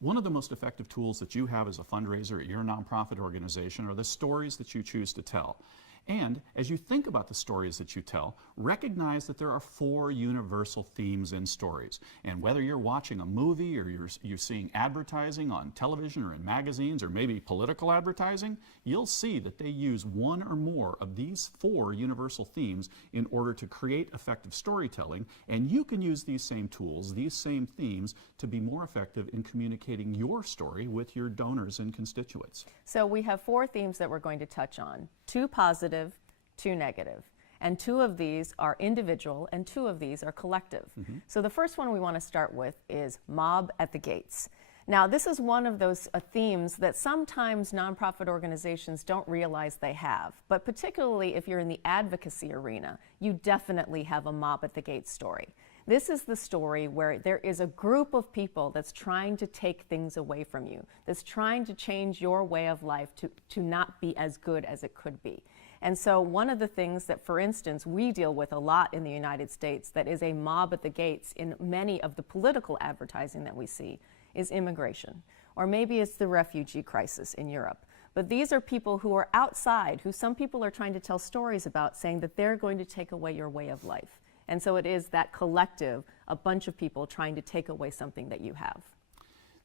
One of the most effective tools that you have as a fundraiser at your nonprofit organization are the stories that you choose to tell. And as you think about the stories that you tell, recognize that there are 4 universal themes in stories. And whether you're watching a movie or you're seeing advertising on television or in magazines or maybe political advertising, you'll see that they use one or more of these 4 universal themes in order to create effective storytelling. And you can use these same tools, these same themes, to be more effective in communicating your story with your donors and constituents. So we have 4 themes that we're going to touch on. 2 positive, 2 negative. And 2 of these are individual and 2 of these are collective. So the first one we want to start with is mob at the gates. Now this is one of those themes that sometimes nonprofit organizations don't realize they have, but particularly if you're in the advocacy arena, you definitely have a mob at the gates story. This is the story where there is a group of people that's trying to take things away from you, that's trying to change your way of life to not be as good as it could be. And so one of the things that, for instance, we deal with a lot in the United States that is a mob at the gates in many of the political advertising that we see is immigration. Or maybe it's the refugee crisis in Europe. But these are people who are outside, who some people are trying to tell stories about, saying that they're going to take away your way of life. And so it is that collective, a bunch of people trying to take away something that you have.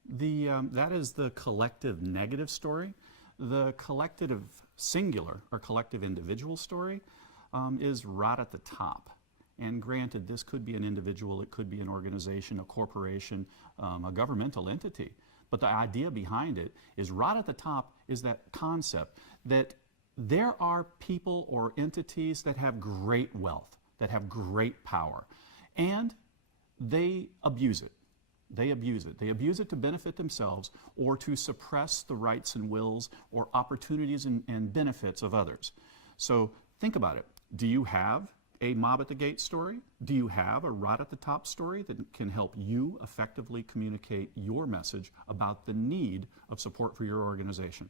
That is the collective negative story. The collective singular or collective individual story is right at the top. And granted, this could be an individual, it could be an organization, a corporation, a governmental entity. But the idea behind it is right at the top is that concept that there are people or entities that have great wealth, that have great power, and they abuse it. They abuse it. They abuse it to benefit themselves or to suppress the rights and wills or opportunities and benefits of others. So think about it. Do you have a mob at the gate story? Do you have a right at the top story that can help you effectively communicate your message about the need of support for your organization?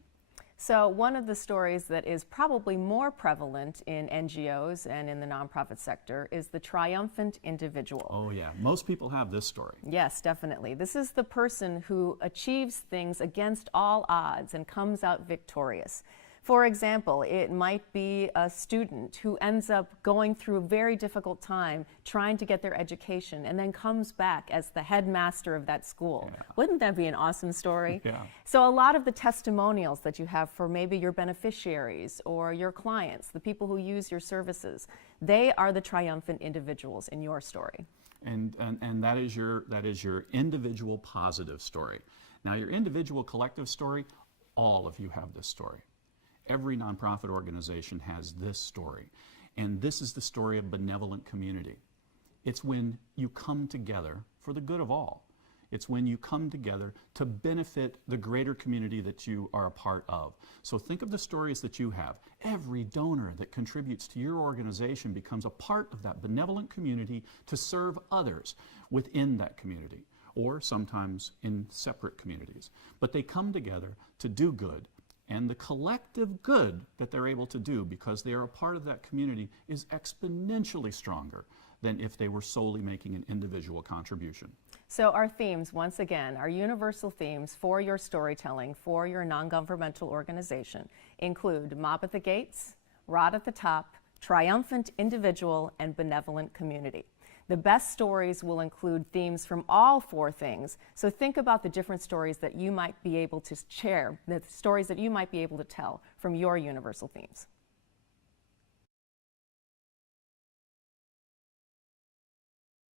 So one of the stories that is probably more prevalent in NGOs and in the nonprofit sector is the triumphant individual. Oh yeah, most people have this story. Yes, definitely. This is the person who achieves things against all odds and comes out victorious. For example, it might be a student who ends up going through a very difficult time trying to get their education and then comes back as the headmaster of that school. Yeah. Wouldn't that be an awesome story? Yeah. So a lot of the testimonials that you have for maybe your beneficiaries or your clients, the people who use your services, they are the triumphant individuals in your story. And that is your individual positive story. Now your individual collective story, all of you have this story. Every nonprofit organization has this story, and this is the story of benevolent community. It's when you come together for the good of all. It's when you come together to benefit the greater community that you are a part of. So think of the stories that you have. Every donor that contributes to your organization becomes a part of that benevolent community to serve others within that community, or sometimes in separate communities. But they come together to do good. And the collective good that they're able to do because they are a part of that community is exponentially stronger than if they were solely making an individual contribution. So our themes, once again, our universal themes for your storytelling, for your non-governmental organization, include mob at the gates, rod at the top, triumphant individual, and benevolent community. The best stories will include themes from all 4 things, so think about the different stories that you might be able to share, the stories that you might be able to tell from your universal themes.